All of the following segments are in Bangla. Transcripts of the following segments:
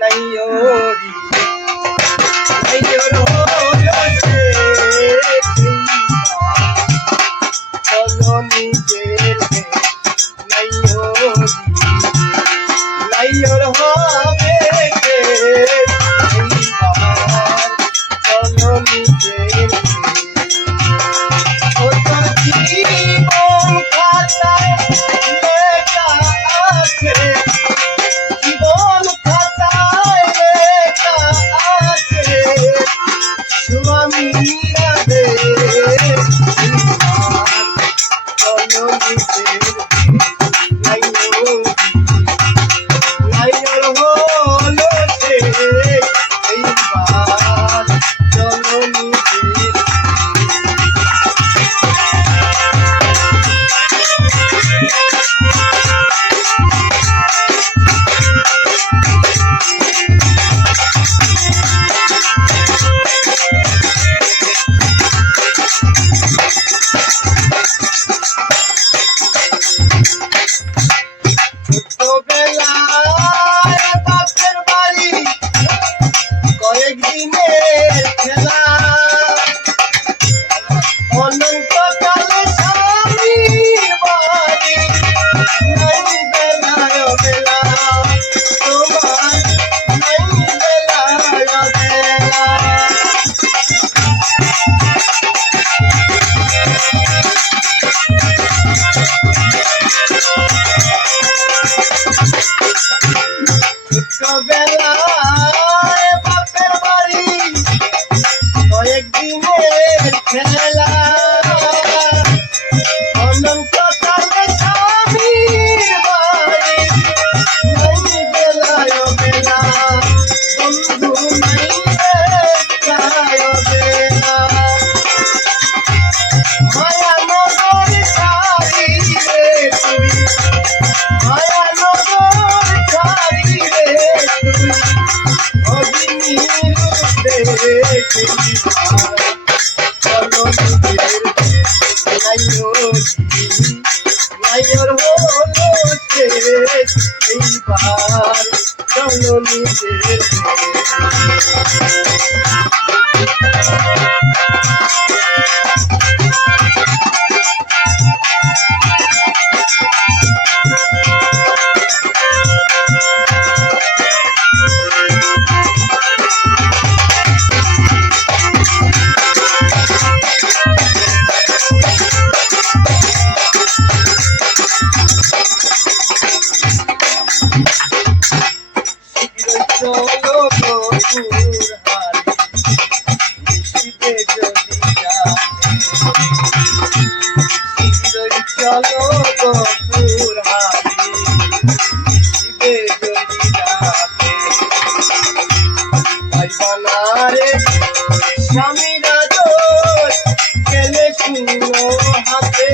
নাইয়োরি নাইয়োর হলো সে চলো নিজের নাইয়োরি নাইয়োর হবে চলো নিজের জীবন খাতায় লেখা আছে জীবন খাতায় লেখা আছে স্বামীরা দে চলো নিজের নাইয়োর হলো সে এইবার চলো নিজের ছোটবেলায় বাপের বাড়ি কয়েকদিনের খেলা অনন্তকালে স্বামীর বাড়ি নাই বেলায় বেলা তোমার নাই বেলায় বেলা ছোটবেলায় বাপের বাড়ি কয়েকদিনের খেলা অনন্তকালে স্বামীর বাড়ি নাই বেলায় বেলা বন্ধু নাই বেলায় বেলা মায়ানগর ছাড়ি রে তুই মায়ানগর ছাড়ি রে তুই অগ্নির দেখি চলো নিজের নাইয়োর হলো সে এইবার চলো নিজের চলো বন্ধুর হারি মিশিবে যদি শীঘ্রই চলো বন্ধুর হারি মিশিবে যদি ভাইবানারে স্বামীরা দোষ গেলে শুনো হাতে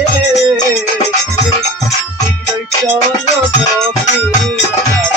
শীঘ্রই চলো বন্ধুর হারি